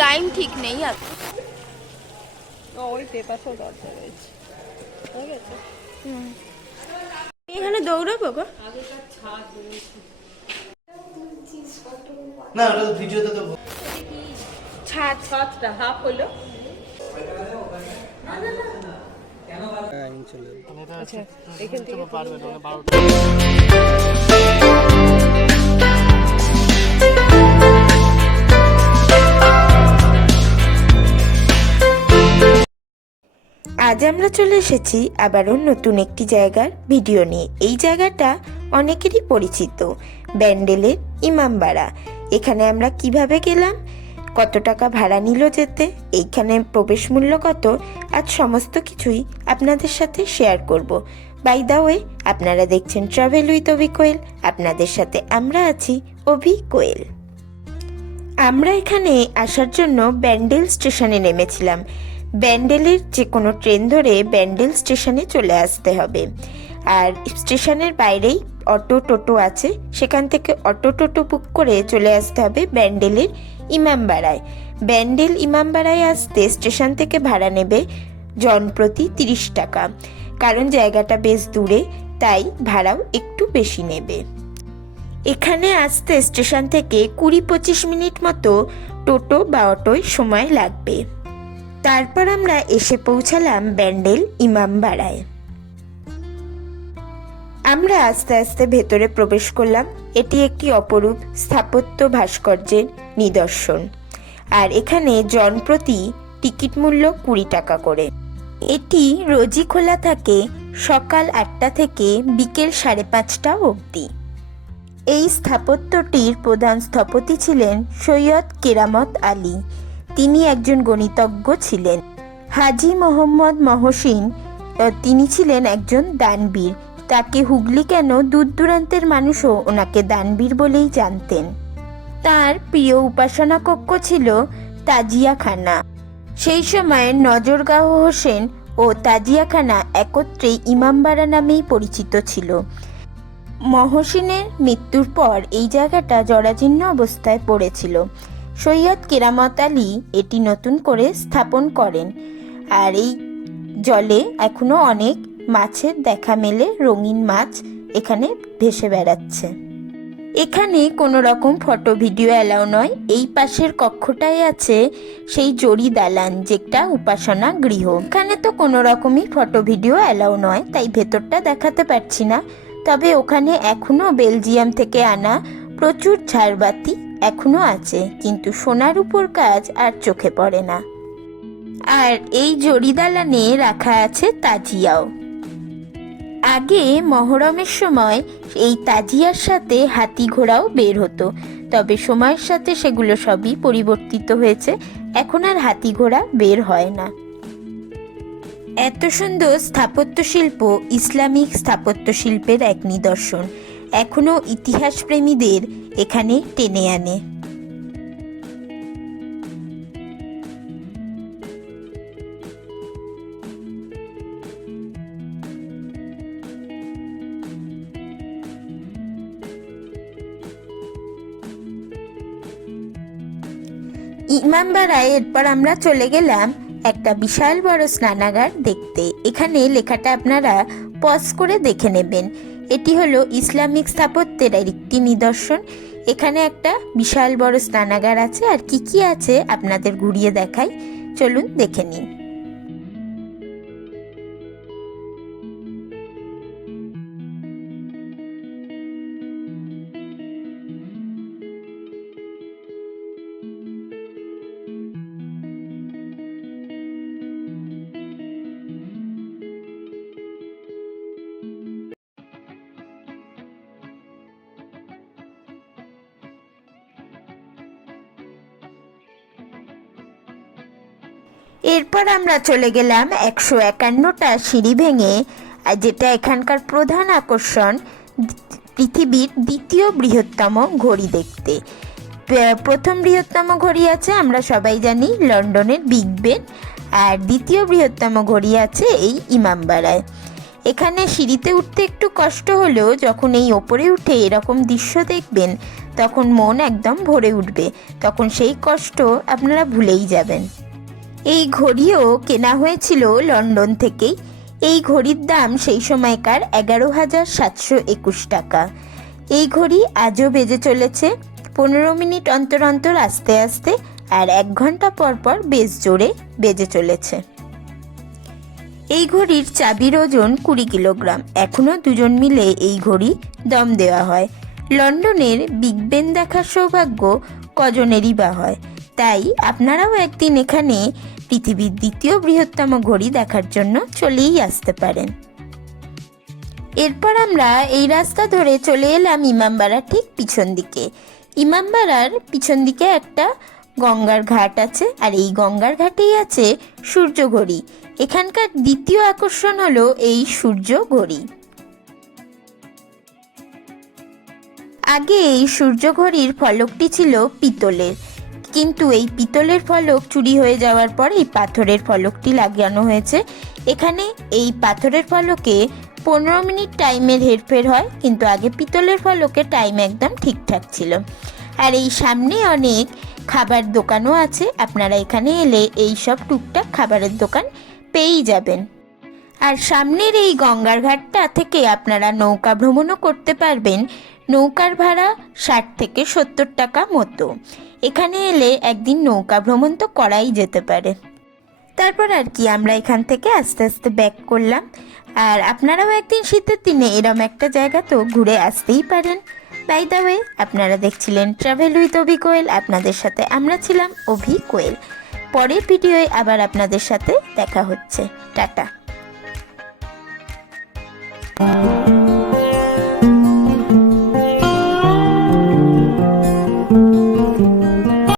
Time ঠিক নেই আর ওই পেপারটাও দরজা রয়েছে, হয়ে গেছে। এখানে দৌড়াবো গো। না ওটা ভিডিওতে তো ছাদ ছাদটা হাফ হলো। আচ্ছা এখান থেকে পারবে না 12টা। আজ আমরা চলে এসেছি আবারও নতুন একটি জায়গার ভিডিও নিয়ে। এই জায়গাটা অনেকেরই পরিচিত, ব্যান্ডেলের ইমামবাড়া। এখানে আমরা কিভাবে গেলাম, কত টাকা ভাড়া নিল যেতে, এইখানে প্রবেশ মূল্য কত, আজ সমস্ত কিছুই আপনাদের সাথে শেয়ার করব। বাই দা ওয়ে, আপনারা দেখছেন ট্রাভেল উইথ অভি কোয়েল, আপনাদের সাথে আমরা আছি অভি কোয়েল। আমরা এখানে আসার জন্য ব্যান্ডেল স্টেশনে নেমেছিলাম। ব্যান্ডেলের যে কোনো ট্রেন ধরে ব্যান্ডেল স্টেশনে চলে আসতে হবে, আর স্টেশনের বাইরেই অটো টোটো আছে, সেখান থেকে অটো টোটো বুক করে চলে আসতে হবে ব্যান্ডেলের ইমামবাড়ায়। ব্যান্ডেল ইমামবাড়ায় আসতে স্টেশন থেকে ভাড়া নেবে জনপ্রতি 30 টাকা, কারণ জায়গাটা বেশ দূরে, তাই ভাড়াও একটু বেশি নেবে। এখানে আসতে স্টেশন থেকে 20-25 মিনিট মতো টোটো বা অটোয় সময় লাগবে। তারপর আমরা এসে পৌঁছালাম ব্যান্ডেল ইমামবাড়ায়। আমরা আস্তে আস্তে ভেতরে প্রবেশ করলাম। এটি একটি অপরূপ স্থাপত্য ভাস্কর্যের নিদর্শন, আর এখানে জনপ্রতি টিকিট মূল্য 20 টাকা করে। এটি রোজই খোলা থাকে সকাল 8টা থেকে বিকেল 5:30টা অবধি। এই স্থাপত্যটির প্রধান স্থপতি ছিলেন সৈয়দ কেরামত আলী। তিনি একজন গণিতজ্ঞ ছিলেন। হাজী মোহাম্মদ মহসিন, তিনি ছিলেন একজন দানবীর। তাকে হুগলি কেন, দূর দূরান্তের মানুষও ওনাকে দানবীর বলেই জানতেন। তার প্রিয় উপাসনা কক্ষ ছিল তাজিয়াখানা। সেই সময় নজরগাঁও হোসেন ও তাজিয়াখানা একত্রেই ইমামবাড়া নামেই পরিচিত ছিল। মহসিনের মৃত্যুর পর এই জায়গাটা জরাজীর্ণ অবস্থায় পড়েছিল। সৈয়দ কেরামত আলী এটি নতুন করে স্থাপন করেন, আর এই জলে এখনো অনেক মাছের দেখা মেলে। রঙিন মাছ এখানে ভেসে বেড়াচ্ছে। এখানে কোনো রকম ফটো ভিডিও অ্যালাউ নয়। এই পাশের কক্ষটায় আছে সেই জরি দালান, যেটা উপাসনা গৃহ। এখানে তো কোনো রকমই ফটো ভিডিও অ্যালাউ নয়, তাই ভেতরটা দেখাতে পারছি না। তবে ওখানে এখনো বেলজিয়াম থেকে আনা প্রচুর ঝাড়বাতি এখনো আছে, কিন্তু সোনার উপর কাজ আর চোখে পড়ে না। আর এই জরি দালানে রাখা আছে তাজিয়াও। আগে মহরমের সময় এই তাজিয়ার সাথে হাতি ঘোড়াও বের হতো, তবে সময়ের সাথে সেগুলো সবই পরিবর্তিত হয়েছে, এখন আর হাতি ঘোড়া বের হয় না। এত সুন্দর স্থাপত্য শিল্প ইসলামিক স্থাপত্য শিল্পের এক নিদর্শন, এখনো ইতিহাস প্রেমীদের এখানে টেনে আনে। ইমামবাড়ায় এরপর আমরা চলে গেলাম একটা বিশাল বড় স্নানাগার দেখতে। এখানে লেখাটা আপনারা পজ করে দেখে নেবেন। এটি হলো ইসলামিক স্থাপত্যের একটি নিদর্শন। এখানে একটা বিশাল বড় স্নানাগার আছে, আর কি কি আছে আপনাদের ঘুরিয়ে দেখাই, চলুন দেখে নিন। এরপর আমরা চলে গেলাম 151টা সিঁড়ি ভেঙে, যেটা এখানকার প্রধান আকর্ষণ, পৃথিবীর দ্বিতীয় বৃহত্তম ঘড়ি দেখতে। প্রথম বৃহত্তম ঘড়ি আছে আমরা সবাই জানি লন্ডনের বিগ বেন, আর দ্বিতীয় বৃহত্তম ঘড়ি আছে এই ইমামবাড়ায়। এখানে সিঁড়িতে উঠতে একটু কষ্ট হলেও যখন এই ওপরে উঠে এরকম দৃশ্য দেখবেন তখন মন একদম ভরে উঠবে, তখন সেই কষ্ট আপনারা ভুলেই যাবেন। এই ঘড়িও কেনা হয়েছিল লন্ডন থেকেই। এই ঘড়ির দাম সেই সময়কার 11,721 টাকা। এই ঘড়ি আজও বেজে চলেছে, 15 মিনিট অন্তর অন্তর আস্তে আস্তে, আর 1 ঘন্টা পর পর বেশ জোরে বেজে চলেছে। এই ঘড়ির চাবির ওজন 20 কিলোগ্রাম। এখনও দুজন মিলে এই ঘড়ি দম দেওয়া হয়। লন্ডনের বিগ বেন দেখার সৌভাগ্য কজনেরই বা হয়, তাই আপনারাও একদিন এখানে পৃথিবীর দ্বিতীয় বৃহত্তম ঘড়ি দেখার জন্য চলেই আসতে পারেন। এরপর আমরা এই রাস্তা ধরে চলে এলাম ইমামবাড়ার ঠিক পিছন দিকে। ইমামবাড়ার পিছন দিকে একটা গঙ্গার ঘাট আছে, আর এই গঙ্গার ঘাটেই আছে সূর্য ঘড়ি। এখানকার দ্বিতীয় আকর্ষণ হলো এই সূর্য ঘড়ি। আগে এই সূর্য ঘড়ির ফলকটি ছিল পিতলের, কিন্তু এই পিতলের ফলক চুরি হয়ে যাওয়ার পর এই পাথরের ফলকটি লাগানো হয়েছে। এখানে এই পাথরের ফলকে 15 মিনিট টাইমের হেরফের হয়, কিন্তু আগে পিতলের ফলকে টাইম একদম ঠিকঠাক ছিল। আর এই সামনে অনেক খাবার দোকানও আছে, আপনারা এখানে এলে এই সব টুকটাক খাবারের দোকান পেয়েই যাবেন। আর সামনের এই গঙ্গার ঘাটটা থেকে আপনারা নৌকা ভ্রমণও করতে পারবেন। নৌকার ভাড়া 60 থেকে 70 টাকা মতো। এখানে এলে একদিন নৌকা ভ্রমণ তো করাই যেতে পারে। তারপর আর কি আমরা এখান থেকে আস্তে আস্তে ব্যাক করলাম। আর আপনারাও একদিন শীতের দিনে এরম একটা জায়গা তো ঘুরে আসতেই পারেন। বাই দ্য ওয়ে, আপনারা দেখছিলেন ট্রাভেল উইথ অভি কোয়েল। আপনাদের সাথে আমরা ছিলাম অভি কোয়েল। পরের ভিডিওয়ে আবার আপনাদের সাথে দেখা হচ্ছে। টাটা।